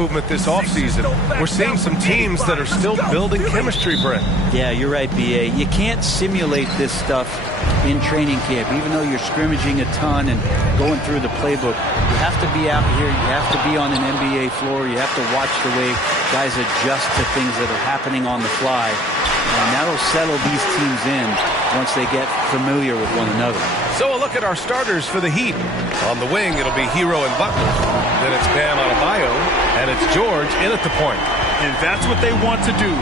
movement this offseason. We're seeing some teams that are still building chemistry, Brent. Yeah, you're right, B.A. You can't simulate this stuff in training camp. Even though you're scrimmaging a ton and going through the playbook, you have to be out here. You have to be on an NBA floor. You have to watch the way guys adjust to things that are happening on the fly. And that'll settle these teams in once they get familiar with one another. So a look at our starters for the Heat. On the wing, it'll be Hero and Butler. Then it's Bam Adebayo, and it's George in at the point. And that's what they want to do.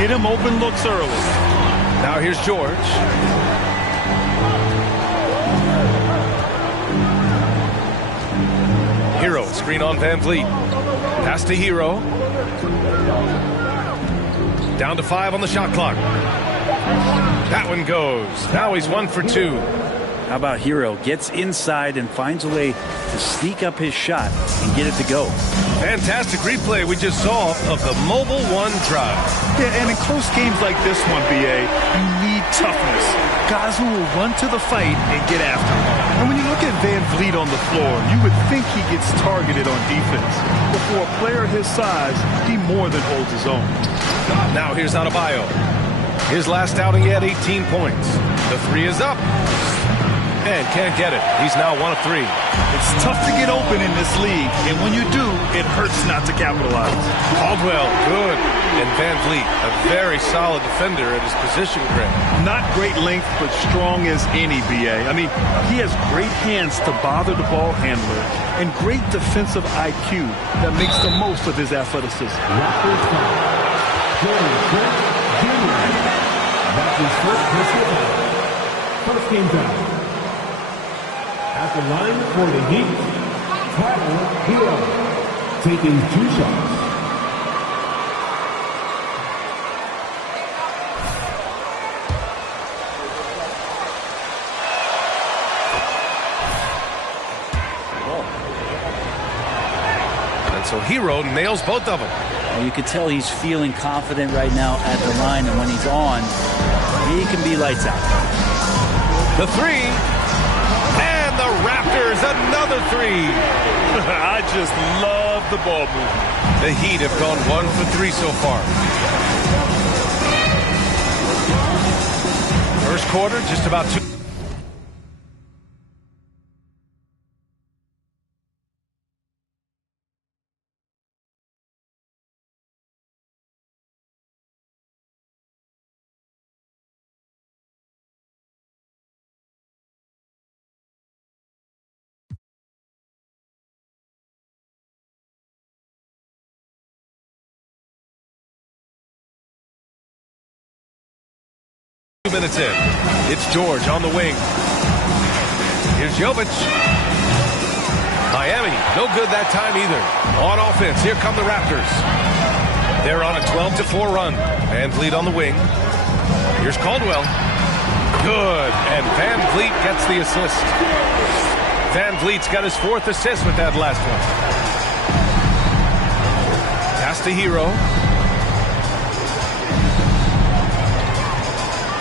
Get him open looks early. Now here's George. Hero, screen on Van Vliet. Pass to Hero. Down to 5 on the shot clock. That one goes. Now he's 1 for 2. How about Hero? Gets inside and finds a way to sneak up his shot and get it to go. Fantastic replay we just saw of the Mobile One drive. Yeah, and in close games like this one, B.A., you need toughness. Guys who will run to the fight and get after him. And when you look at Van Vliet on the floor, you would think he gets targeted on defense. But for a player his size, he more than holds his own. Now here's Adebayo. His last outing, he had 18 points. The three is up. And can't get it. He's now 1 of 3. It's tough to get open in this league, and when you do, it hurts not to capitalize. Caldwell, good. And Van Vliet, a very solid defender at his position grip. Not great length, but strong as any, B.A. I mean, he has great hands to bother the ball handler and great defensive IQ that makes the most of his athleticism. That's his first game foul. At the line for the Heat, Tyler Hero, taking 2 shots. And so Hero nails both of them. Well, you can tell he's feeling confident right now at the line, and when he's on, he can be lights out. The three. And the Raptors, another 3. I just love the ball movement. The Heat have gone 1 for 3 so far. First quarter, just about 2. Minutes in. It's George on the wing. Here's Jovic. Miami, no good that time either. On offense, here come the Raptors. They're on a 12-4 run. Van Vliet on the wing. Here's Caldwell. Good. And Van Vliet gets the assist. Van Vliet's got his 4th assist with that last one. Pass to Hero.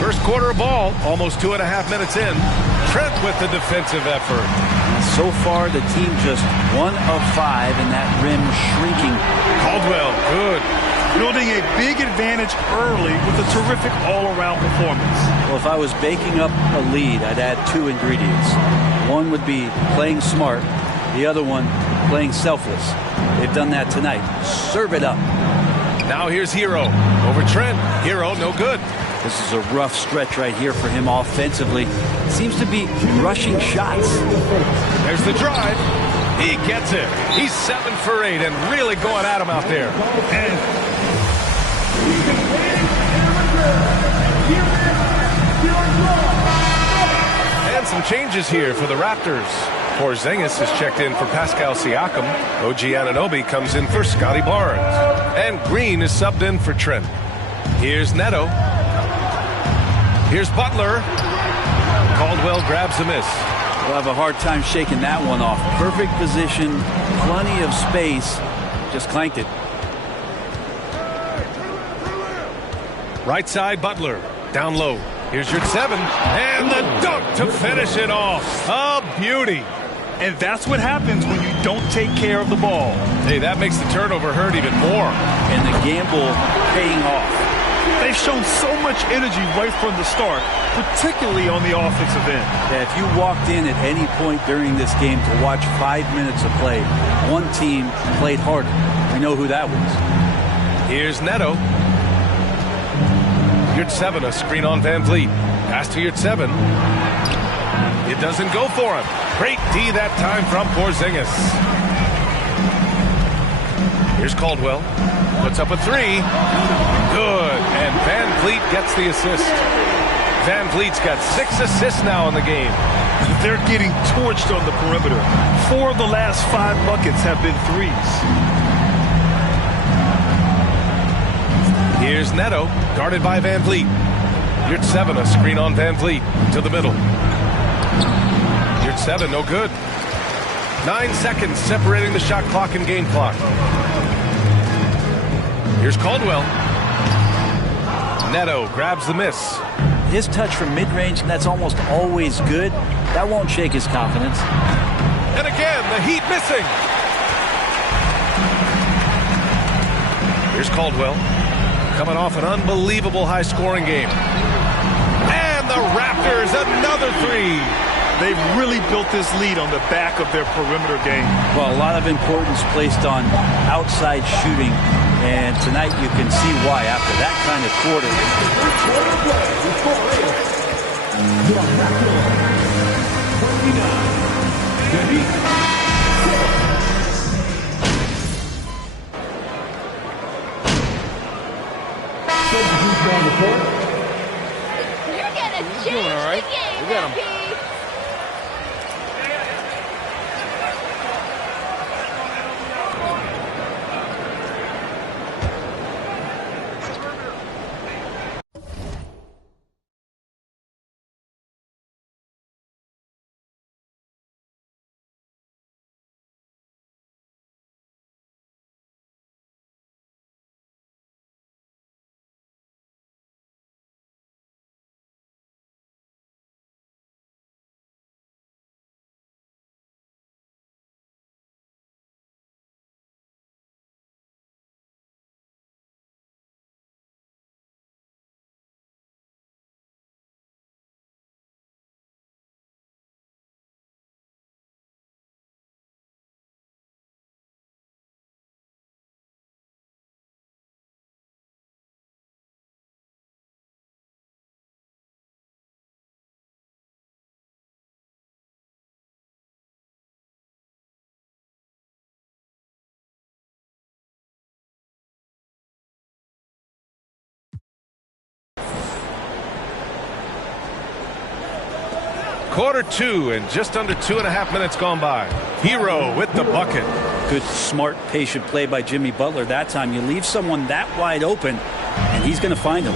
First quarter ball, almost 2.5 minutes in. Trent with the defensive effort. So far, the team just 1 of 5, and that rim shrinking. Caldwell, good. Building a big advantage early with a terrific all-around performance. Well, if I was baking up a lead, I'd add 2 ingredients. One would be playing smart. The other one, playing selfless. They've done that tonight. Serve it up. Now here's Hero. Over Trent. Hero, no good. This is a rough stretch right here for him offensively. Seems to be rushing shots. There's the drive. He gets it. He's 7 for 8 and really going at him out there. And some changes here for the Raptors. Porzingis has checked in for Pascal Siakam. OG Anunoby comes in for Scotty Barnes. And Green is subbed in for Trent. Here's Neto. Here's Butler. Caldwell grabs a miss. We'll have a hard time shaking that one off. Perfect position, plenty of space. Just clanked it. Right side, Butler. Down low. Here's your 7. And the dunk to finish it off. A beauty. And that's what happens when you don't take care of the ball. Hey, that makes the turnover hurt even more. And the gamble paying off. They've shown so much energy right from the start, particularly on the offensive end. Yeah, if you walked in at any point during this game to watch 5 minutes of play, one team played harder. We know who that was. Here's Neto. Yurtseven, a screen on Van Vliet. Pass to Yurtseven. It doesn't go for him. Great D that time from Porzingis. Here's Caldwell. Puts up a three. Good. And Van Vliet gets the assist. Van Vliet's got 6 assists now in the game. They're getting torched on the perimeter. 4 of the last 5 buckets have been threes. Here's Neto, guarded by Van Vliet. Yurtseven, a screen on Van Vliet to the middle. Yurtseven, no good. 9 seconds separating the shot clock and game clock. Here's Caldwell. Neto grabs the miss. His touch from mid-range, and that's almost always good. That won't shake his confidence. And again, the Heat missing. Here's Caldwell. Coming off an unbelievable high-scoring game. And the Raptors, another three. They've really built this lead on the back of their perimeter game. Well, a lot of importance placed on outside shooting, and tonight you can see why after that kind of quarter. You're gonna change the game. We got him. Quarter 2 and just under 2.5 minutes gone by. Hero with the bucket. Good, smart, patient play by Jimmy Butler that time. You leave someone that wide open, and he's going to find him.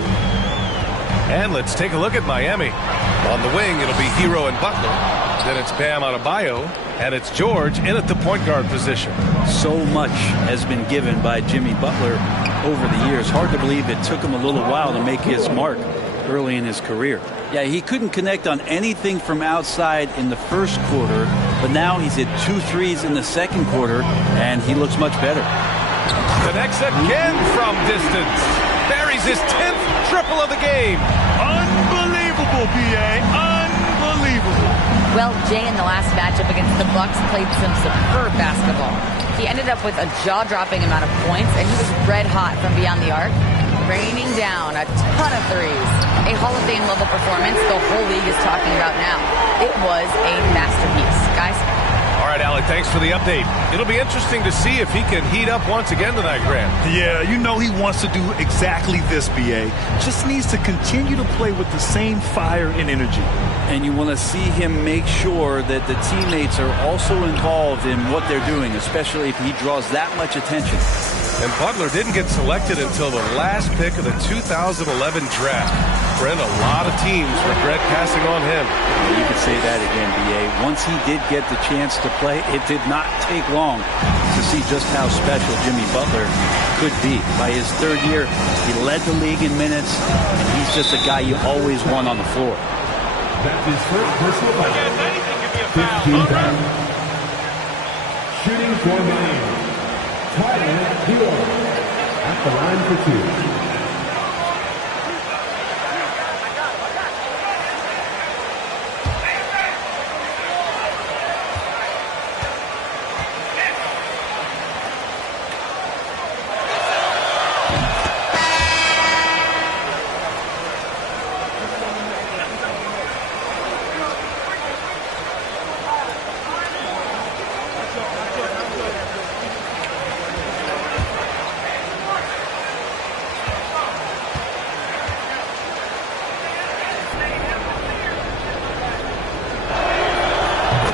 And let's take a look at Miami. On the wing, it'll be Hero and Butler. Then it's Bam Adebayo, and it's George in at the point guard position. So much has been given by Jimmy Butler over the years. Hard to believe it took him a little while to make his mark early in his career. Yeah, he couldn't connect on anything from outside in the first quarter, but now he's hit 2 threes in the second quarter, and he looks much better. Connects again from distance. Buries his 10th triple of the game. Unbelievable, B.A. Unbelievable. Well, Jay in the last matchup against the Bucks played some superb basketball. He ended up with a jaw-dropping amount of points, and he was red hot from beyond the arc, raining down a ton of threes. A Hall of Fame level performance the whole league is talking about now. It was a masterpiece. Guys? All right, Alec, thanks for the update. It'll be interesting to see if he can heat up once again tonight, Grant. Yeah, you know he wants to do exactly this, B.A. Just needs to continue to play with the same fire and energy. And you want to see him make sure that the teammates are also involved in what they're doing, especially if he draws that much attention. And Butler didn't get selected until the last pick of the 2011 draft. Brent, a lot of teams regret passing on him. Yeah, you could say that again, B.A. Once he did get the chance to play, it did not take long to see just how special Jimmy Butler could be. By his third year, he led the league in minutes, and he's just a guy you always want on the floor. That's his first personal foul. 15 fouls. Shooting for Miami. Tyler Hero at the line for two.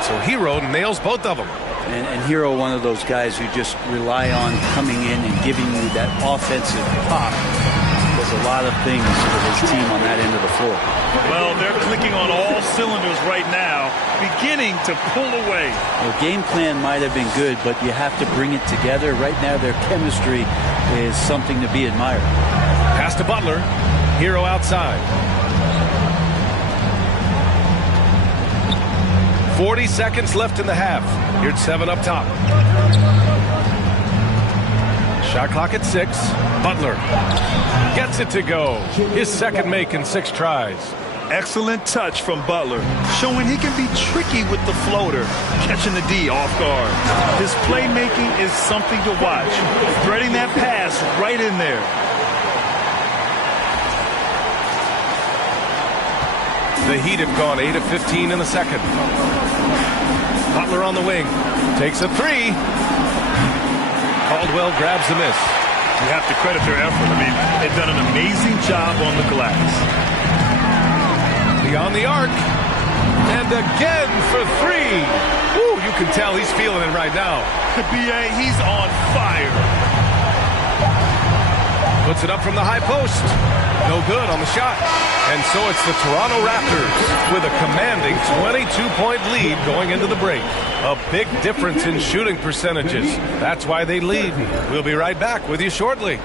So Hero nails both of them. And Hero, one of those guys who just rely on coming in and giving you that offensive pop. Does a lot of things for his team on that end of the floor. Well, they're clicking on all cylinders right now, beginning to pull away. Their game plan might have been good, but you have to bring it together. Right now, their chemistry is something to be admired. Pass to Butler. Hero outside. 40 seconds left in the half. Here's 7 up top. Shot clock at 6. Butler gets it to go. His second make in 6 tries. Excellent touch from Butler, showing he can be tricky with the floater, catching the D off guard. His playmaking is something to watch. Threading that pass right in there. The Heat have gone 8 of 15 in the second. Butler on the wing. Takes a 3. Caldwell grabs the miss. You have to credit their effort. I mean, they've done an amazing job on the glass. Beyond the arc. And again for 3. Ooh, you can tell he's feeling it right now. B.A., he's on fire. Puts it up from the high post. No good on the shot. And so it's the Toronto Raptors with a commanding 22-point lead going into the break. A big difference in shooting percentages. That's why they lead. We'll be right back with you shortly.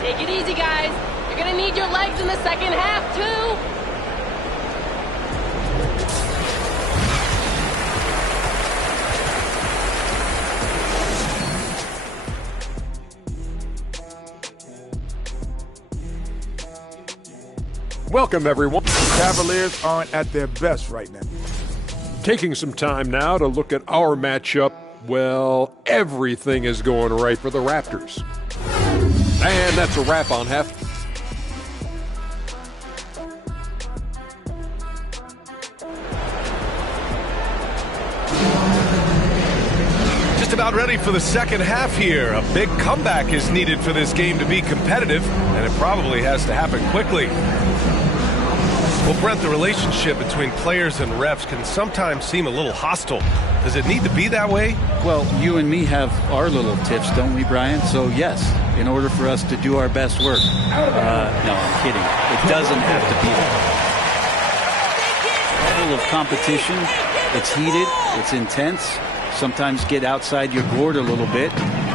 Take it easy, guys. You're going to need your legs in the second half, too. Welcome, everyone. The Cavaliers aren't at their best right now. Taking some time now to look at our matchup. Well, everything is going right for the Raptors. And that's a wrap on half. Just about ready for the second half here. A big comeback is needed for this game to be competitive, and it probably has to happen quickly. Well, Brent, the relationship between players and refs can sometimes seem a little hostile. Does it need to be that way? Well, you and me have our little tips, don't we, Brian? So, yes, in order for us to do our best work. No, I'm kidding. It doesn't have to be that way. Level of competition, it's heated, it's intense. Sometimes get outside your board a little bit,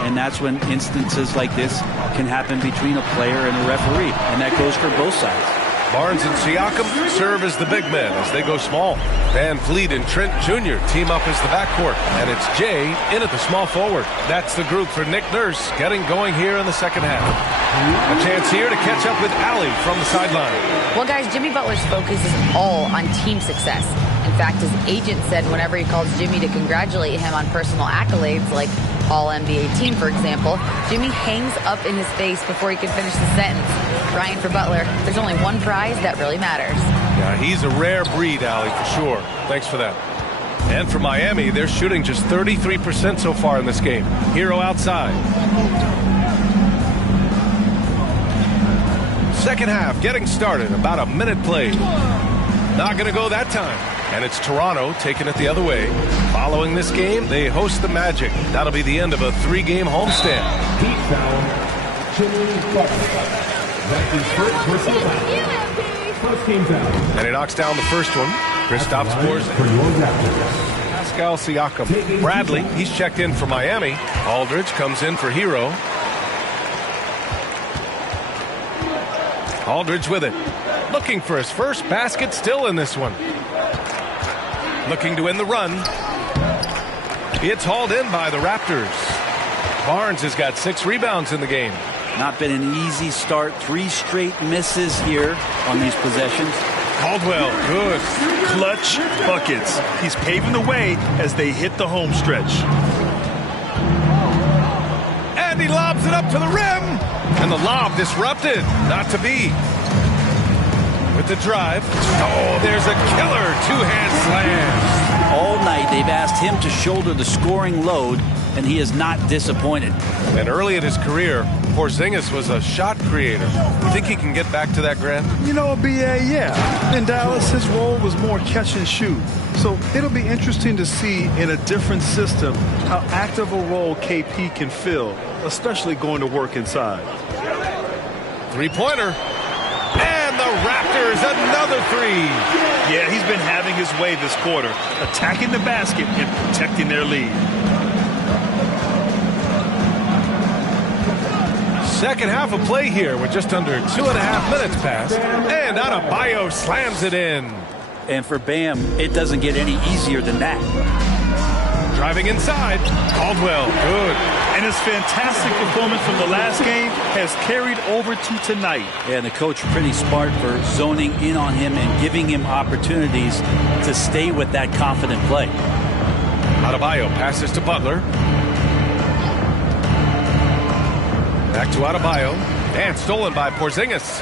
and that's when instances like this can happen between a player and a referee, and that goes for both sides. Barnes and Siakam serve as the big men as they go small. Van Vliet and Trent Jr. team up as the backcourt. And it's Jay in at the small forward. That's the group for Nick Nurse getting going here in the second half. A chance here to catch up with Allie from the sideline. Well, guys, Jimmy Butler's focus is all on team success. In fact, his agent said whenever he calls Jimmy to congratulate him on personal accolades like All-NBA team, for example, Jimmy hangs up in his face before he can finish the sentence. Ryan, for Butler, there's only one prize that really matters. Yeah, he's a rare breed, Allie, for sure. Thanks for that. And for Miami, they're shooting just 33% so far in this game. Hero outside. Second half getting started. About a minute played. Not going to go that time. And it's Toronto taking it the other way. Following this game, they host the Magic. That'll be the end of a 3-game homestand. Heat foul, Jimmy Butler. That's his first personal foul. First team foul. And he knocks down the first one. Kristaps Porzingis. For your Raptors. Pascal Siakam. Bradley, he's checked in for Miami. Aldridge comes in for Hero. Aldridge with it. Looking for his first basket still in this one. Looking to win the run. It's hauled in by the Raptors. Barnes has got 6 rebounds in the game. Not been an easy start. 3 straight misses here on these possessions. Caldwell, good. Clutch buckets. He's paving the way as they hit the home stretch. And he lobs it up to the rim. And the lob disrupted. Not to be. With the drive. Oh, there's a killer 2-hand slam. All night they've asked him to shoulder the scoring load, and he is not disappointed. And early in his career, Porzingis was a shot creator. You think he can get back to that, Grant? You know, B.A., yeah. In Dallas, his role was more catch and shoot. So it'll be interesting to see in a different system how active a role KP can fill, especially going to work inside. 3-pointer. And the Raptors, another 3. Yeah, he's been having his way this quarter, attacking the basket and protecting their lead. Second half of play here with just under 2.5 minutes passed. And Adebayo slams it in. And for Bam, it doesn't get any easier than that. Driving inside, Caldwell, good. And his fantastic performance from the last game has carried over to tonight. And the coach pretty smart for zoning in on him and giving him opportunities to stay with that confident play. Adebayo passes to Butler. Back to Adebayo. And stolen by Porzingis.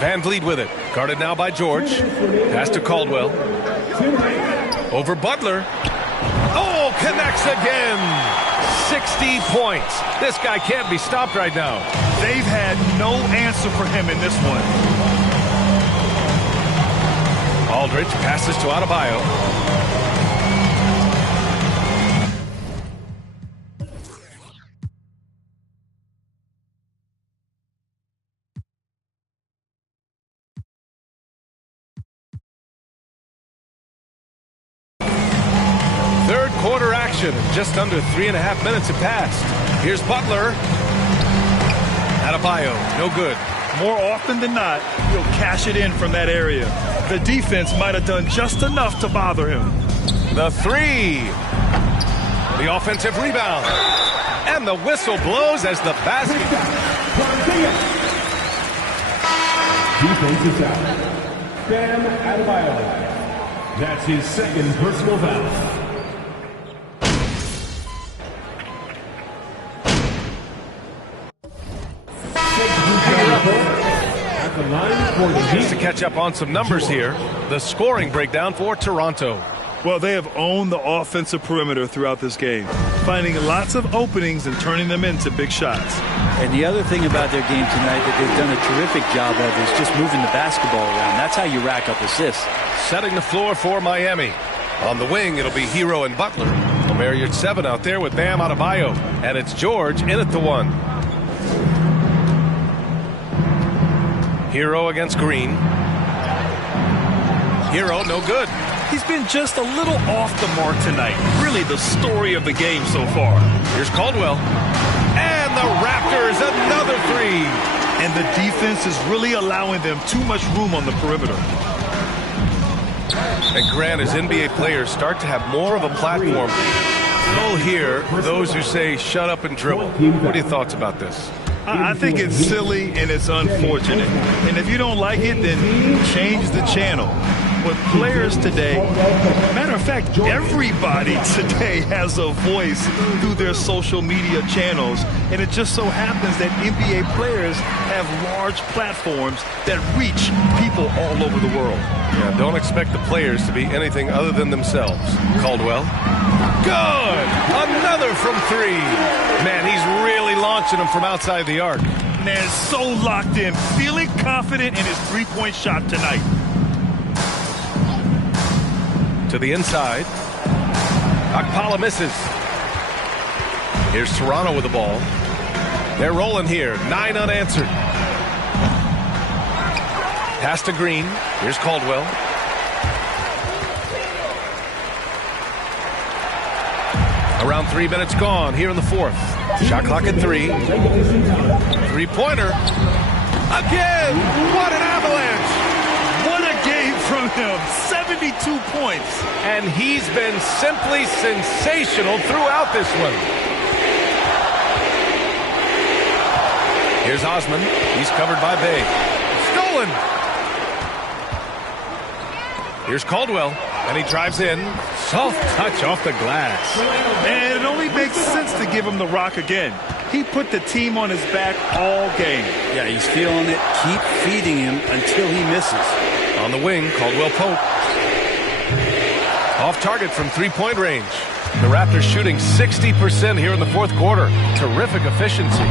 Van Vliet with it. Guarded now by George. Pass to Caldwell. Over Butler. Oh, connects again. 60 points. This guy can't be stopped right now. They've had no answer for him in this one. Aldridge passes to Adebayo. Third quarter action. Just under 3.5 minutes have passed. Here's Butler. Adebayo, no good. More often than not, he'll cash it in from that area. The defense might have done just enough to bother him. The 3. The offensive rebound. And the whistle blows as the basket. Defense is out. Bam Adebayo. That's his second personal foul. Just to catch up on some numbers here, the scoring breakdown for Toronto. Well, they have owned the offensive perimeter throughout this game, finding lots of openings and turning them into big shots. And the other thing about their game tonight that they've done a terrific job of is just moving the basketball around. That's how you rack up assists. Setting the floor for Miami. On the wing, it'll be Hero and Butler. Marriott 7 out there with Bam Adebayo. And it's George in at the 1. Hero against Green. Hero, no good. He's been just a little off the mark tonight. Really the story of the game so far. Here's Caldwell. And the Raptors, another 3. And the defense is really allowing them too much room on the perimeter. And Grant, as NBA players start to have more of a platform, you'll hear those who say, shut up and dribble. What are your thoughts about this? I think it's silly and it's unfortunate. And if you don't like it, then change the channel. But players today, matter of fact, everybody today has a voice through their social media channels. And it just so happens that NBA players have large platforms that reach people all over the world. Yeah, don't expect the players to be anything other than themselves. Caldwell. Good! Another from 3. Man, he's really launching them from outside the arc. Man, so locked in, feeling confident in his three-point shot tonight. To the inside. Okpala misses. Here's Toronto with the ball. They're rolling here. 9 unanswered. Pass to Green. Here's Caldwell. Around 3 minutes gone here in the 4th. Shot clock at 3. 3-pointer. Again! What an avalanche! What a game from him. 72 points. And he's been simply sensational throughout this one. Here's Osman. He's covered by Bay. Stolen! Here's Caldwell, and he drives in. Soft touch off the glass. And it only makes sense to give him the rock again. He put the team on his back all game. Yeah, he's feeling it. Keep feeding him until he misses. On the wing, Caldwell Pope. Off target from three-point range. The Raptors shooting 60% here in the fourth quarter. Terrific efficiency.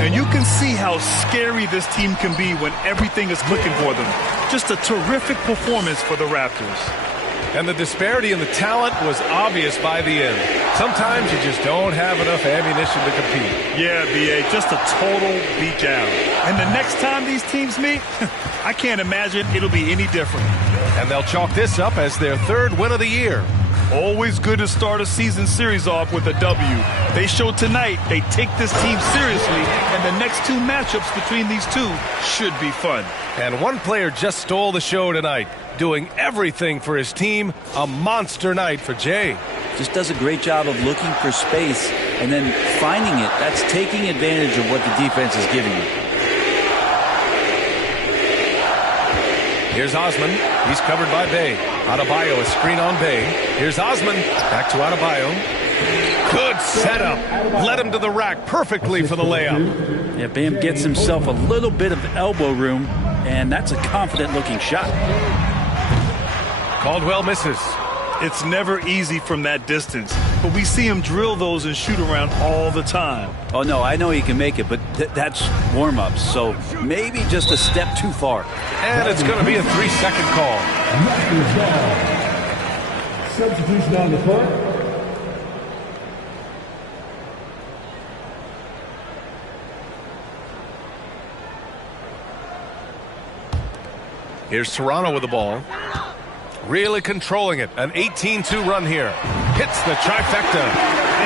And you can see how scary this team can be when everything is clicking for them. Just a terrific performance for the Raptors. And the disparity in the talent was obvious by the end. Sometimes you just don't have enough ammunition to compete. Yeah, B.A., just a total beatdown. And the next time these teams meet, I can't imagine it'll be any different. And they'll chalk this up as their third win of the year. Always good to start a season series off with a W. They showed tonight they take this team seriously, and the next two matchups between these two should be fun. And one player just stole the show tonight, doing everything for his team. A monster night for Jay. Just does a great job of looking for space and then finding it. That's taking advantage of what the defense is giving you. Here's Osman. He's covered by Bay. Adebayo, a screen on Bay. Here's Osman. Back to Adebayo. Good setup. Led him to the rack perfectly for the layup. Yeah, Bam gets himself a little bit of elbow room, and that's a confident-looking shot. Caldwell misses. It's never easy from that distance, but we see him drill those and shoot around all the time. Oh, no, I know he can make it, but that's warm-ups, so maybe just a step too far. And it's going to be a 3-second call. Substitution on the court. Here's Toronto with the ball. Really controlling it. An 18-2 run here. Hits the trifecta.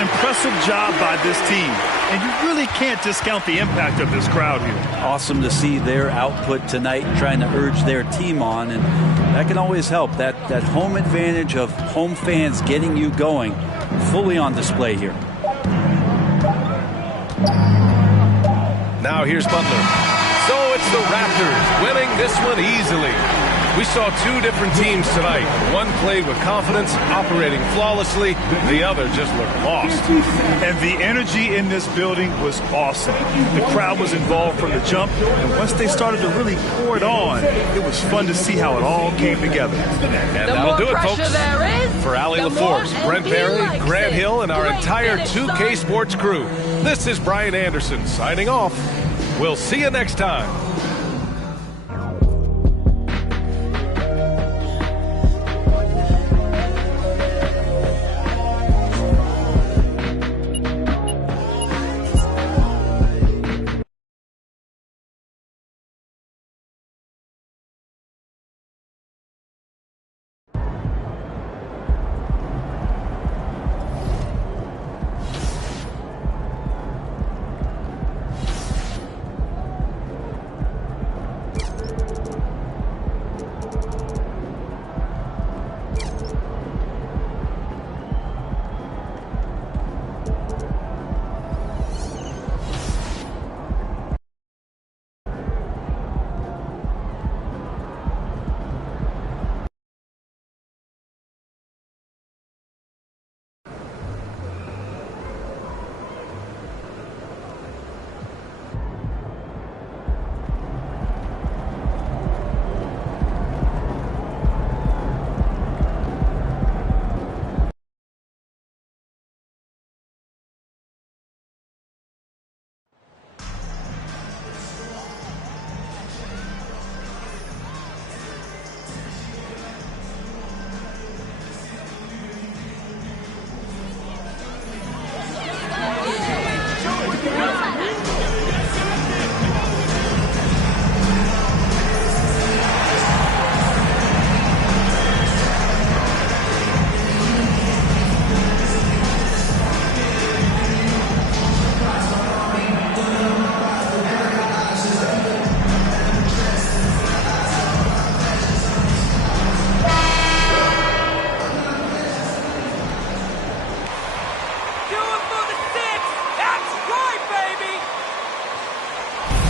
Impressive job by this team. And you really can't discount the impact of this crowd here. Awesome to see their output tonight, trying to urge their team on, and that can always help. That home advantage of home fans getting you going, fully on display here. Now here's Butler. So it's the Raptors winning this one easily. We saw two different teams tonight. One played with confidence, operating flawlessly. The other just looked lost. And the energy in this building was awesome. The crowd was involved from the jump, and once they started to really pour it on, it was fun to see how it all came together. And that'll do it, folks. For Allie LaForce, Brent Barry, Grant Hill, and our entire 2K Sports crew, this is Brian Anderson signing off. We'll see you next time.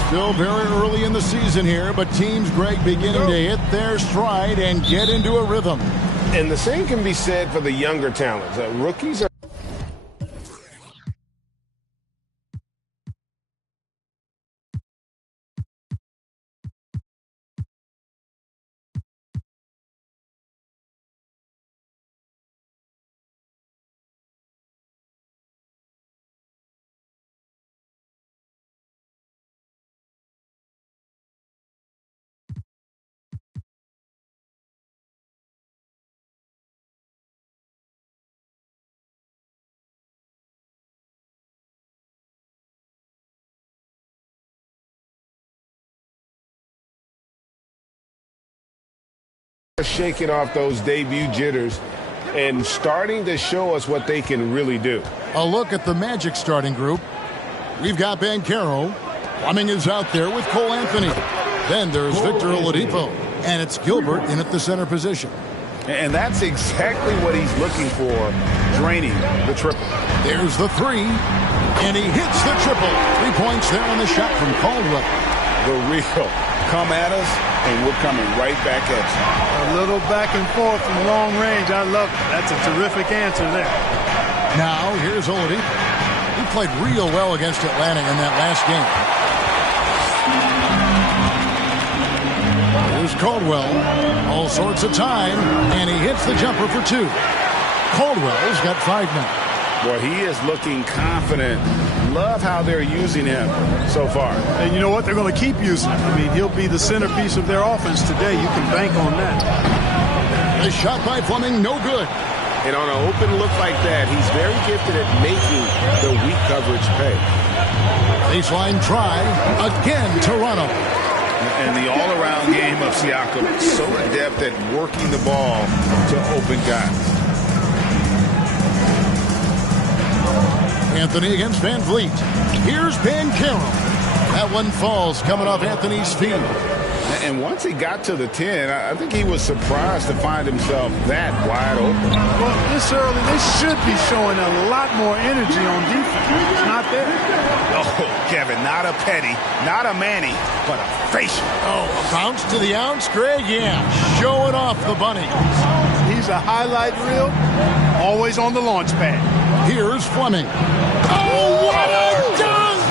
Still very early in the season here, but teams, Greg, beginning to hit their stride and get into a rhythm. And the same can be said for the younger talents. Rookies are shaking off those debut jitters and starting to show us what they can really do. A look at the Magic starting group. We've got Banchero. Fleming is out there with Cole Anthony. Then there's Victor Oladipo. And it's Gilbert in at the center position. And that's exactly what he's looking for, draining the triple. There's the three. And he hits the triple. 3 points there on the shot from Caldwell. The real. Come at us, and we're coming right back at A you. little back and forth from long range. I love it. That's a terrific answer there. Now, here's Oladipo. He played real well against Atlanta in that last game. Here's Caldwell. All sorts of time, and he hits the jumper for 2. Caldwell's got 5 now. Well, he is looking confident. Love how they're using him so far. And you know what? They're going to keep using him. I mean, he'll be the centerpiece of their offense today. You can bank on that. The shot by Fleming, no good. And on an open look like that, he's very gifted at making the weak coverage pay. Baseline try. Again, Toronto. And the all-around game of Siakam, so adept at working the ball to open guys. Anthony against Van Vliet. Here's Banchero. That one falls coming off Anthony's feet. And once he got to the 10, I think he was surprised to find himself that wide open. Well, this early, they should be showing a lot more energy on defense. It's not there. Oh, Kevin, not a Petty, not a Manny, but a facial. Oh, a bounce to the ounce, Greg? Yeah, showing off the bunny. He's a highlight reel, always on the launch pad. Here's Fleming. Oh, what a dunk!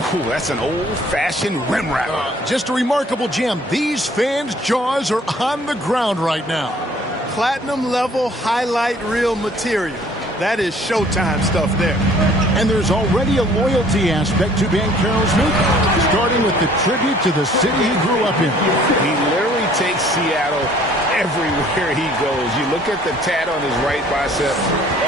Oh, that's an old-fashioned rim wrapper. Just a remarkable gem. These fans' jaws are on the ground right now. Platinum-level highlight reel material. That is Showtime stuff there. And there's already a loyalty aspect to Banchero's move, starting with the tribute to the city he grew up in. He literally takes Seattle everywhere he goes. You look at the tat on his right bicep.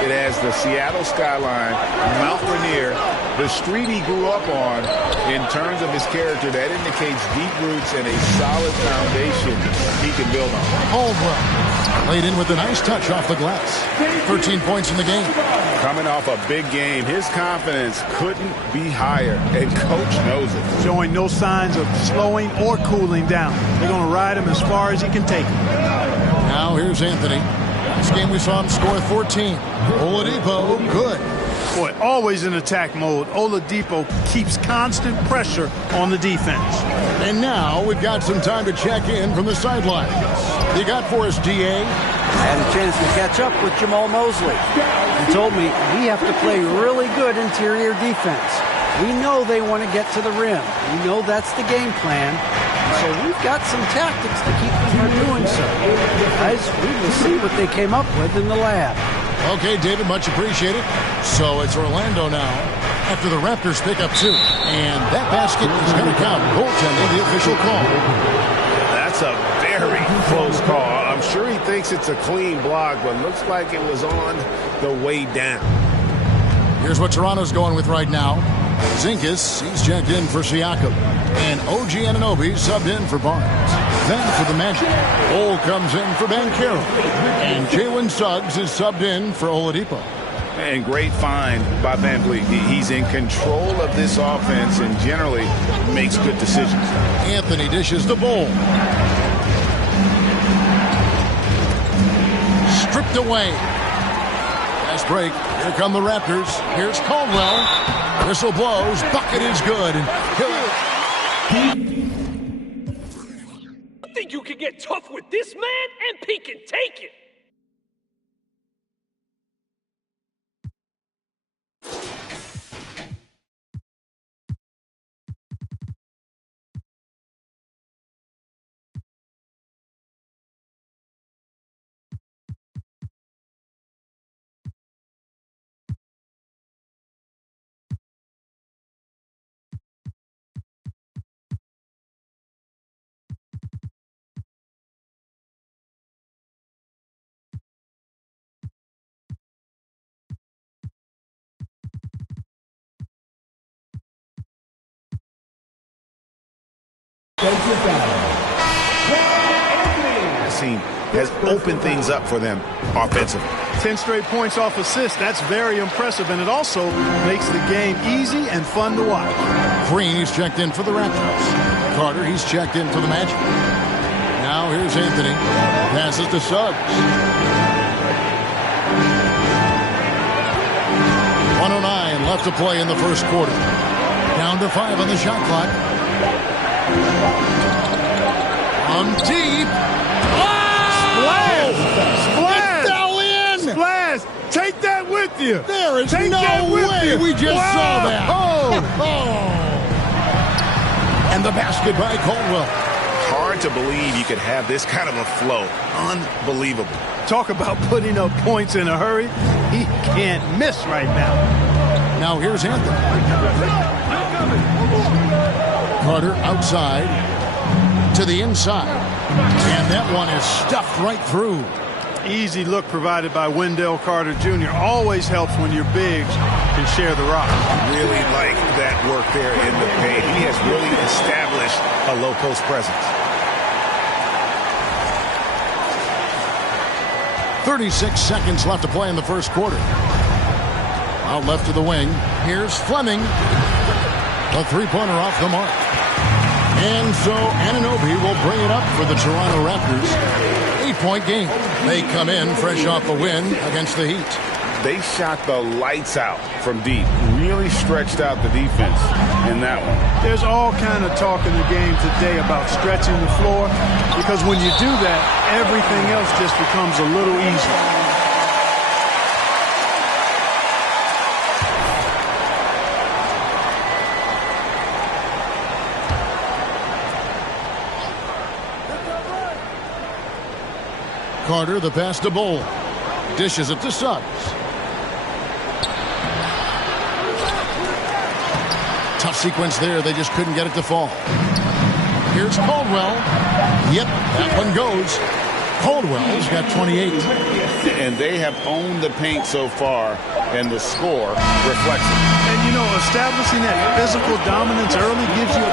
It has the Seattle skyline, Mount Rainier, the street he grew up on. In terms of his character, that indicates deep roots and a solid foundation he can build on. Caldwell laid in with a nice touch off the glass. 13 points in the game. Coming off a big game, his confidence couldn't be higher, and Coach knows it. Showing no signs of slowing or cooling down. They're going to ride him as far as he can take him. Now here's Anthony. This game we saw him score 14. Oladipo, good. Boy, always in attack mode. Oladipo keeps constant pressure on the defense. And now we've got some time to check in from the sidelines. You got for us, DA? I had a chance to catch up with Jamal Mosley. He told me we have to play really good interior defense. We know they want to get to the rim. We know that's the game plan. So we've got some tactics to keep them from doing so. Guys, we will see what they came up with in the lab. Okay, David, much appreciated. So it's Orlando now after the Raptors pick up 2. And that basket is going to count. Goaltending, the official call. That's a very close call. I'm sure he thinks it's a clean block, but looks like it was on the way down. Here's what Toronto's going with right now. Zinkas, he's checked in for Siakam. And OG Anunoby subbed in for Barnes. Then for the Magic, Cole comes in for Banchero. And Jalen Suggs is subbed in for Oladipo. And great find by Van Vliet. He's in control of this offense and generally makes good decisions. Anthony dishes the ball. Stripped away. Fast break. Here come the Raptors. Here's Caldwell. Whistle blows. Bucket is good. And I think you can get tough with this man, and he can take it. Has opened things up for them offensively. 10 straight points off assists. That's very impressive, and it also makes the game easy and fun to watch. Green, he's checked in for the Raptors. Carter, he's checked in for the Magic. Now here's Anthony. Passes to Suggs. 1:09 left to play in the first quarter. Down to 5 on the shot clock. From deep. Splash! Fell in! Splash! Take that with you! There is Take no that with way you. we just saw that! Oh! And the basket by Caldwell. Hard to believe you could have this kind of a flow. Unbelievable. Talk about putting up points in a hurry. He can't miss right now. Now here's Anthony. Carter outside to the inside. And that one is stuffed right through. Easy look provided by Wendell Carter Jr. Always helps when your bigs can share the rock. Really like that work there in the paint. He has really established a low post presence. 36 seconds left to play in the first quarter. Out left to the wing. Here's Fleming. The three-pointer off the mark. And so Anunoby will bring it up for the Toronto Raptors. 8-point game. They come in fresh off a win against the Heat. They shot the lights out from deep. Really stretched out the defense in that one. There's all kind of talk in the game today about stretching the floor, because when you do that, everything else just becomes a little easier. Carter, the pass to Bull. Dishes it to Suggs. Tough sequence there. They just couldn't get it to fall. Here's Caldwell. Yep, that one goes. Caldwell's got 28. And they have owned the paint so far, and the score reflects it. And, you know, establishing that physical dominance early gives you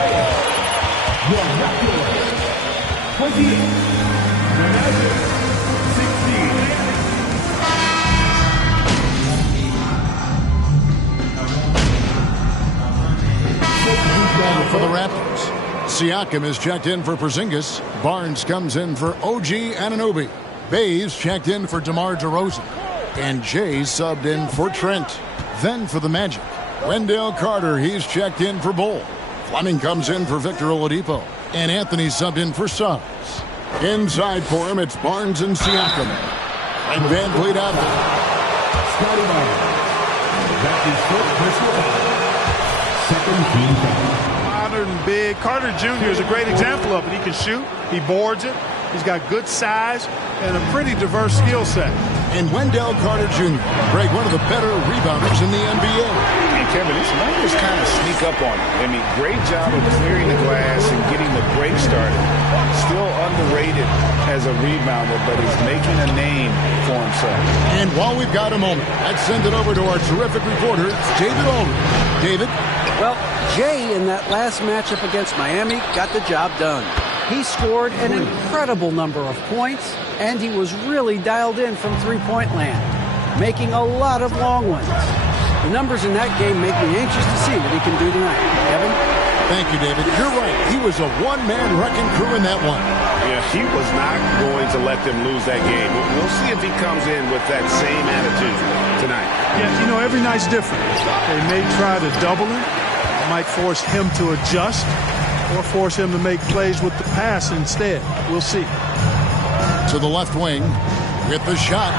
for the Raptors. Siakam is checked in for Porzingis. Barnes comes in for OG Anunoby. Bays checked in for DeMar DeRozan. And Jay subbed in for Trent. Then for the Magic, Wendell Carter, he's checked in for Bull. Fleming comes in for Victor Oladipo. And Anthony subbed in for Suggs. Inside for him, it's Barnes and Siakam. And Van Vliet out there. Scotty Barnes. That's his first personal foul. Second team foul. modern big. Carter Jr. is a great example of it. He can shoot. He boards it. He's got good size and a pretty diverse skill set. And Wendell Carter Jr., Greg, one of the better rebounders in the NBA. And Kevin, these numbers kind of sneak up on him. I mean, great job of clearing the glass and getting the break started. Still underrated as a rebounder, but he's making a name for himself. And while we've got a moment, let's send it over to our terrific reporter, David Aldridge. David? Well, Jay, in that last matchup against Miami, got the job done. He scored an incredible number of points, and he was really dialed in from three-point land, making a lot of long ones. The numbers in that game make me anxious to see what he can do tonight. Kevin? Thank you, David. You're right. He was a one-man wrecking crew in that one. Yeah, he was not going to let them lose that game. We'll see if he comes in with that same attitude tonight. Yeah, you know, every night's different. They may try to double him. Might force him to adjust. or force him to make plays with the pass instead. We'll see. To the left wing with the shot.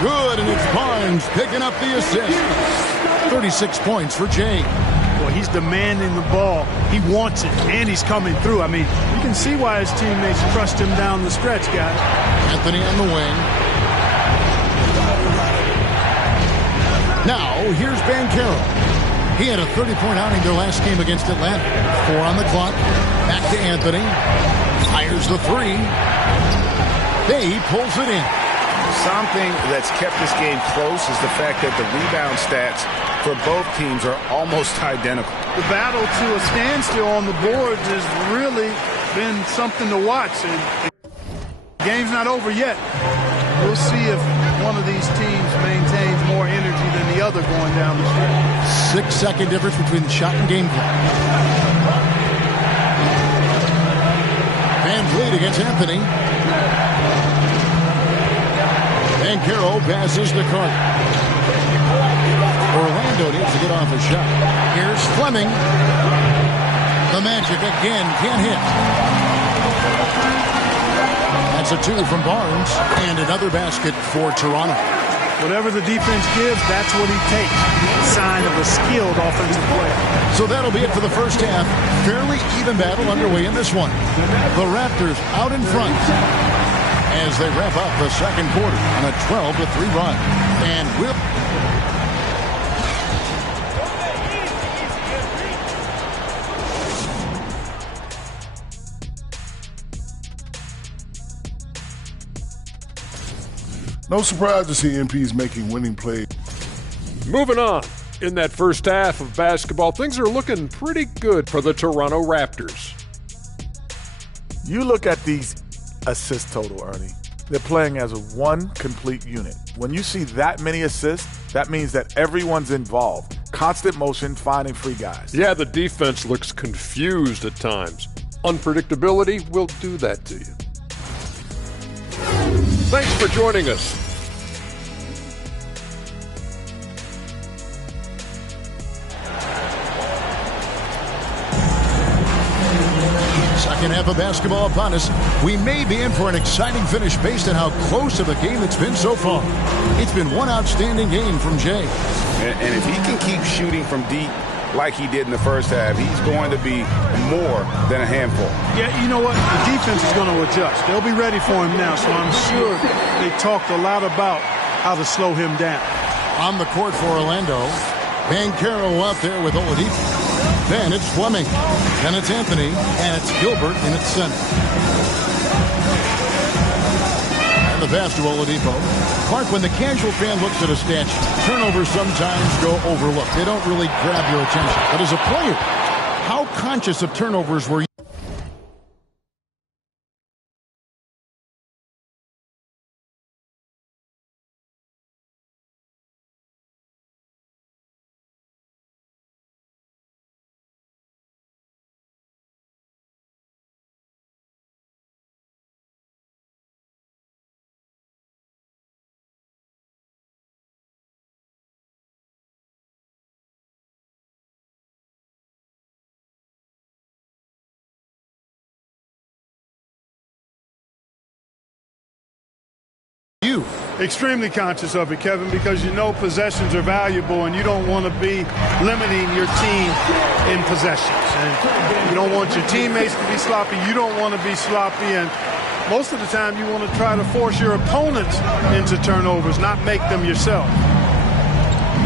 Good, and it's Barnes picking up the assist. 36 points for Jay. Well, he's demanding the ball. He wants it, and he's coming through. I mean, you can see why his teammates trust him down the stretch, guys. Anthony on the wing. Now, here's Banchero. He had a 30-point outing their last game against Atlanta. 4 on the clock. Back to Anthony. Fires the 3. He pulls it in. Something that's kept this game close is the fact that the rebound stats for both teams are almost identical. The battle to a standstill on the boards has really been something to watch. And the game's not over yet. We'll see if one of these teams maintains more energy than the other going down the stretch. 6-second difference between the shot and game clock. Van Vliet against Anthony. Banchero passes the cart. Orlando needs to get off a shot. Here's Fleming. The Magic again can't hit. That's a 2 from Barnes, and another basket for Toronto. Whatever the defense gives, that's what he takes. Sign of a skilled offensive player. So that'll be it for the first half. Fairly even battle underway in this one. The Raptors out in front as they wrap up the second quarter on a 12-3 run. And we'll... No surprise to see MPs making winning plays. Moving on. In that first half of basketball, things are looking pretty good for the Toronto Raptors. You look at these assist total, Ernie. They're playing as one complete unit. When you see that many assists, that means that everyone's involved. Constant motion, finding free guys. Yeah, the defense looks confused at times. Unpredictability will do that to you. Thanks for joining us. Second half of basketball upon us. We may be in for an exciting finish based on how close of a game it's been so far. It's been one outstanding game from Jay. And if he can keep shooting from deep like he did in the first half, he's going to be more than a handful. Yeah, you know what? The defense is going to adjust. They'll be ready for him now, so I'm sure they talked a lot about how to slow him down. On the court for Orlando, Banchero out there with Oladipo. Then it's Fleming. Then it's Anthony. And it's Gilbert in its center. And the pass to Oladipo. Clark, when the casual fan looks at a statue, turnovers sometimes go overlooked. They don't really grab your attention. But as a player, how conscious of turnovers were you? Extremely conscious of it, Kevin, because you know possessions are valuable and you don't want to be limiting your team in possessions. And you don't want your teammates to be sloppy. You don't want to be sloppy. And most of the time you want to try to force your opponents into turnovers, not make them yourself.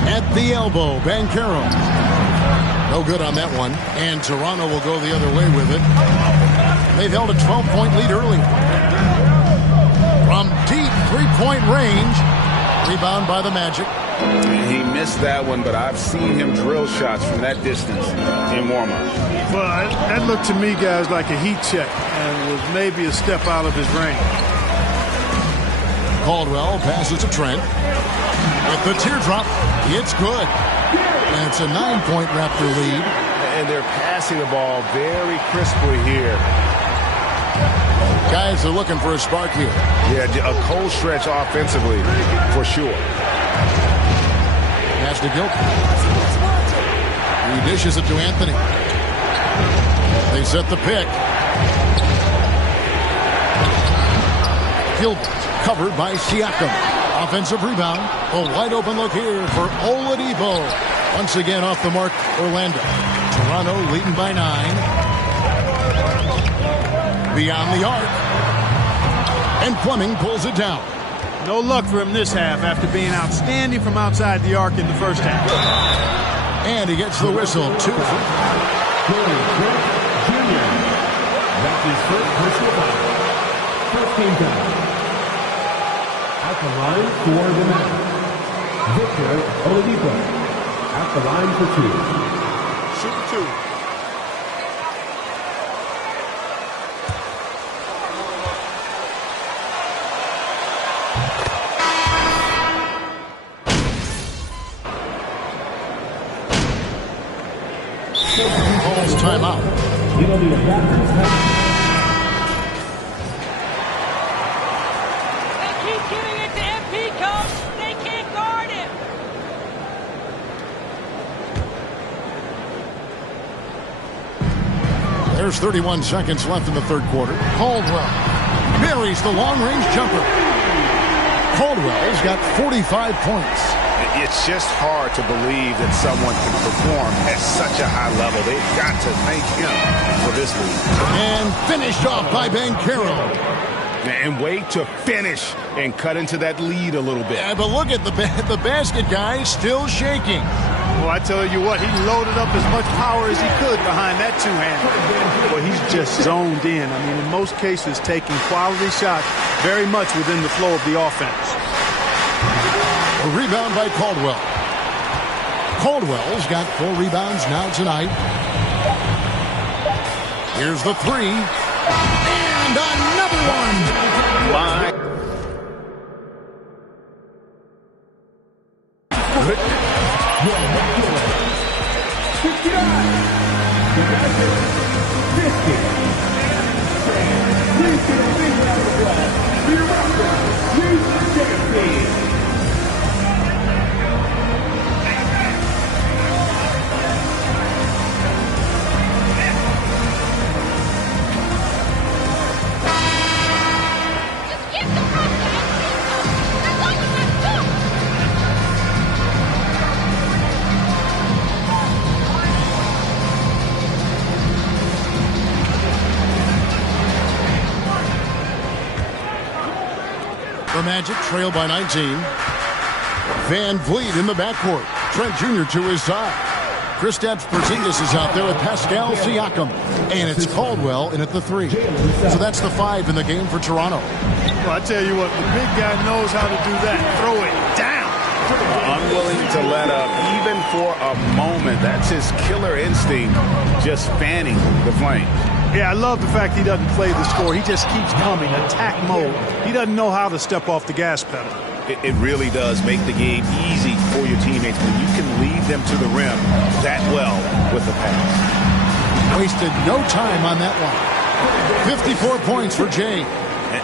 At the elbow, Banchero. No good on that one. And Toronto will go the other way with it. They've held a 12-point lead early. From deep three-point range. Rebound by the Magic. He missed that one, but I've seen him drill shots from that distance in warm-up. Well, that looked to me, guys, like a heat check and was maybe a step out of his range. Caldwell passes to Trent. With the teardrop, it's good. And it's a 9-point Raptor lead. And they're passing the ball very crisply here. Guys are looking for a spark here. Yeah, a cold stretch offensively, for sure. Pass to Gilbert. He dishes it to Anthony. They set the pick. Gilbert covered by Siakam. Offensive rebound. A wide open look here for Oladipo. Once again off the mark, Orlando. Toronto leading by 9. Beyond the arc. And Fleming pulls it down. No luck for him this half after being outstanding from outside the arc in the first half. And he gets the whistle. 2 for Jr. That's his first personal foul. First game time. At the line for the match, Victor Oladipo. At the line for 2. Shoot 2. Calls timeout. It'll be a Raptors time. They keep giving it to MP, coach. They can't guard him. There's 31 seconds left in the third quarter. Caldwell buries the long-range jumper. Caldwell's got 45 points. It's just hard to believe that someone can perform at such a high level. They've got to thank him for this lead. And finished off by Banchero. And wait to finish and cut into that lead a little bit. Yeah, but look at the basket guy still shaking. Well, I tell you what, he loaded up as much power as he could behind that two-hander. Well, he's just zoned in. I mean, in most cases, taking quality shots very much within the flow of the offense. A rebound by Caldwell. Caldwell's got 4 rebounds now tonight. Here's the 3. And another one. Why? The Magic trail by 19. Van Vliet in the backcourt. Trent Jr. to his side. Kristaps Porzingis is out there with Pascal Siakam. And it's Caldwell in at the 3. So that's the 5 in the game for Toronto. Well, I tell you what, the big guy knows how to do that. Throw it down. Unwilling to let up even for a moment. That's his killer instinct, just fanning the flames. Yeah, I love the fact he doesn't play the score. He just keeps coming, attack mode. He doesn't know how to step off the gas pedal. It really does make the game easy for your teammates when you can lead them to the rim that well with the pass. Wasted no time on that one. 54 points for Jay.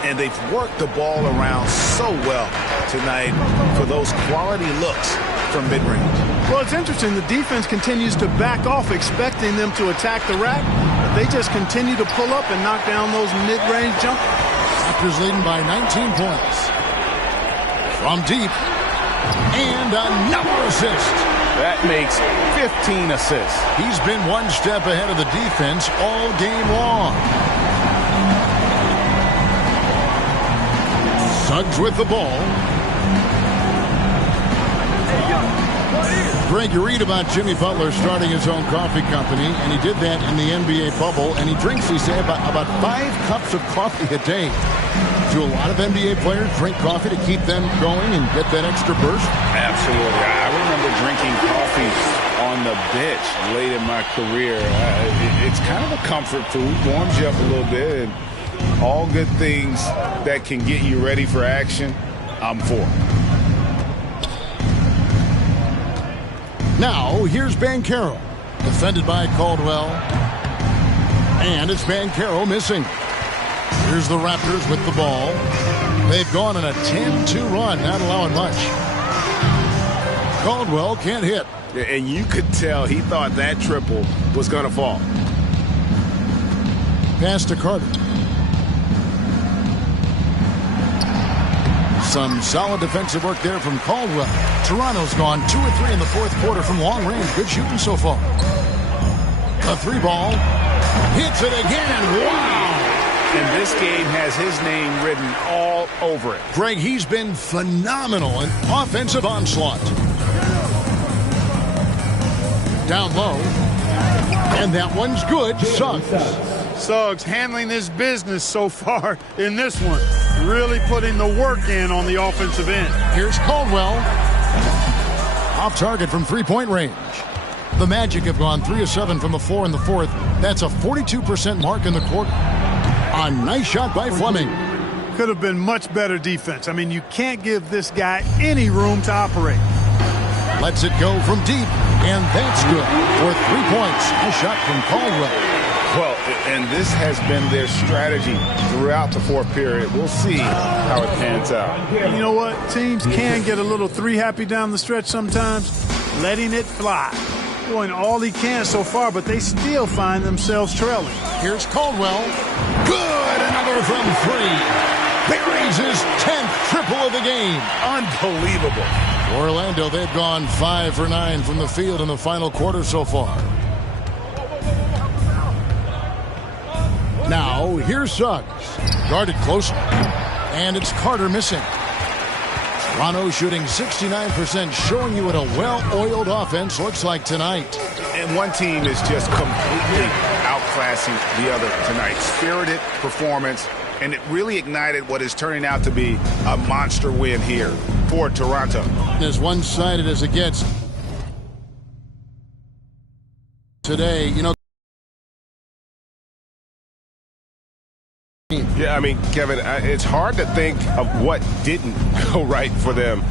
And they've worked the ball around so well tonight for those quality looks from mid-range. Well, it's interesting. The defense continues to back off, expecting them to attack the rack. But they just continue to pull up and knock down those mid-range jumpers. Raptors leading by 19 points. From deep. And another assist. That makes 15 assists. He's been one step ahead of the defense all game long. Suggs with the ball. Greg, you read about Jimmy Butler starting his own coffee company, and he did that in the NBA bubble, and he drinks, he said, about 5 cups of coffee a day. Do a lot of NBA players drink coffee to keep them going and get that extra burst? Absolutely. I remember drinking coffee on the bench late in my career. It's kind of a comfort food, warms you up a little bit, and all good things that can get you ready for action, I'm for. Now, here's Banchero. Defended by Caldwell. And it's Banchero missing. Here's the Raptors with the ball. They've gone on a 10-2 run, not allowing much. Caldwell can't hit. And you could tell he thought that triple was going to fall. pass to Carter. Some solid defensive work there from Caldwell. Toronto's gone 2 or 3 in the fourth quarter from long range. Good shooting so far. A 3-ball. Hits it again, and wow! And this game has his name written all over it. Greg, he's been phenomenal in offensive onslaught. Down low. And that one's good. Suggs handling his business so far in this one. Really putting the work in on the offensive end. Here's Caldwell. Off target from three-point range. The Magic have gone 3 of 7 from the floor in the fourth. That's a 42% mark in the quarter. A nice shot by Fleming. Could have been much better defense. I mean, you can't give this guy any room to operate. Lets it go from deep, and that's good for 3 points. A shot from Caldwell. Well, and this has been their strategy throughout the fourth period. We'll see how it pans out. You know what? Teams can get a little three-happy down the stretch sometimes, letting it fly. Doing all he can so far, but they still find themselves trailing. Here's Caldwell. Good! Another from 3. Buries his 10th triple of the game. Unbelievable. Orlando, they've gone 5 for 9 from the field in the final quarter so far. Now, here's Suggs. Guarded closely. And it's Carter missing. Toronto shooting 69%, showing you what a well-oiled offense looks like tonight. And one team is just completely outclassing the other tonight. Spirited performance, and it really ignited what is turning out to be a monster win here for Toronto. As one-sided as it gets today, you know. Yeah, I mean, Kevin, it's hard to think of what didn't go right for them.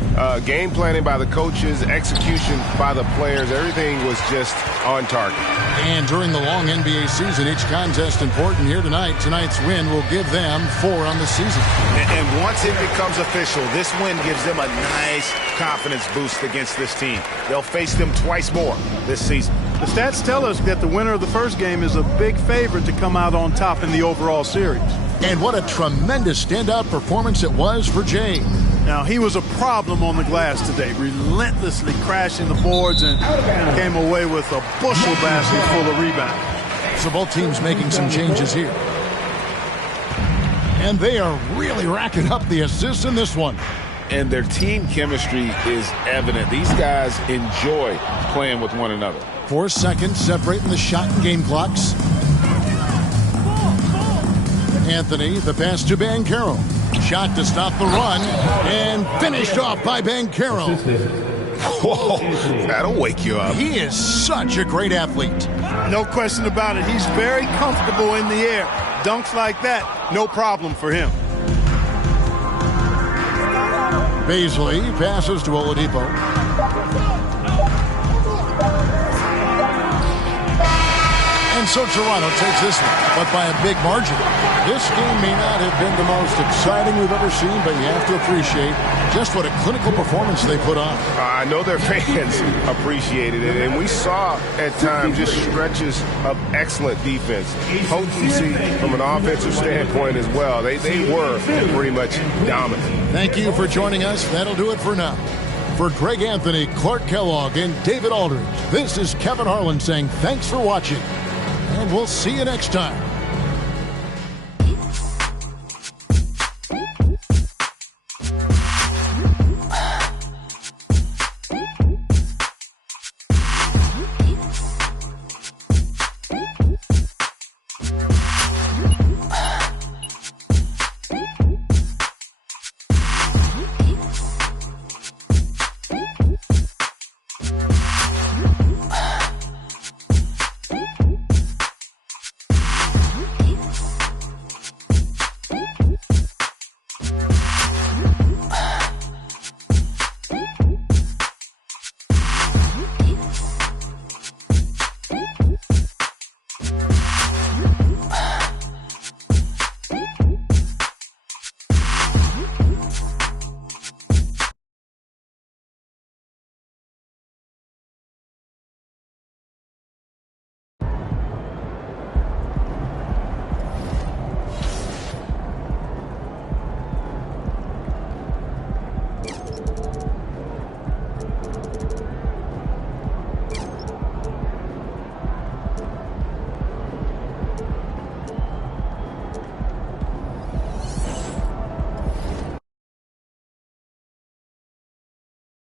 Game planning by the coaches, execution by the players, everything was just on target. And during the long NBA season, each contest important here tonight. Tonight's win will give them 4 on the season. And once it becomes official, this win gives them a nice confidence boost against this team. They'll face them twice more this season. The stats tell us that the winner of the first game is a big favorite to come out on top in the overall series. And what a tremendous standout performance it was for Jay. Now, he was a problem on the glass today, relentlessly crashing the boards and came away with a bushel basket full of rebounds. So both teams making some changes here. And they are really racking up the assists in this one. And their team chemistry is evident. These guys enjoy playing with one another. 4 seconds separating the shot and game clocks. Anthony, the pass to Banchero. Shot to stop the run, and finished off by Banchero. Whoa, that'll wake you up. He is such a great athlete. No question about it. He's very comfortable in the air. Dunks like that, no problem for him. Beasley passes to Oladipo. And so Toronto takes this one, but by a big margin. This game may not have been the most exciting we've ever seen, but you have to appreciate just what a clinical performance they put on. I know their fans appreciated it, and we saw at times just stretches of excellent defense. Potency from an offensive standpoint as well. They were pretty much dominant. Thank you for joining us. That'll do it for now. For Greg Anthony, Clark Kellogg, and David Aldridge, this is Kevin Harlan saying thanks for watching. And we'll see you next time.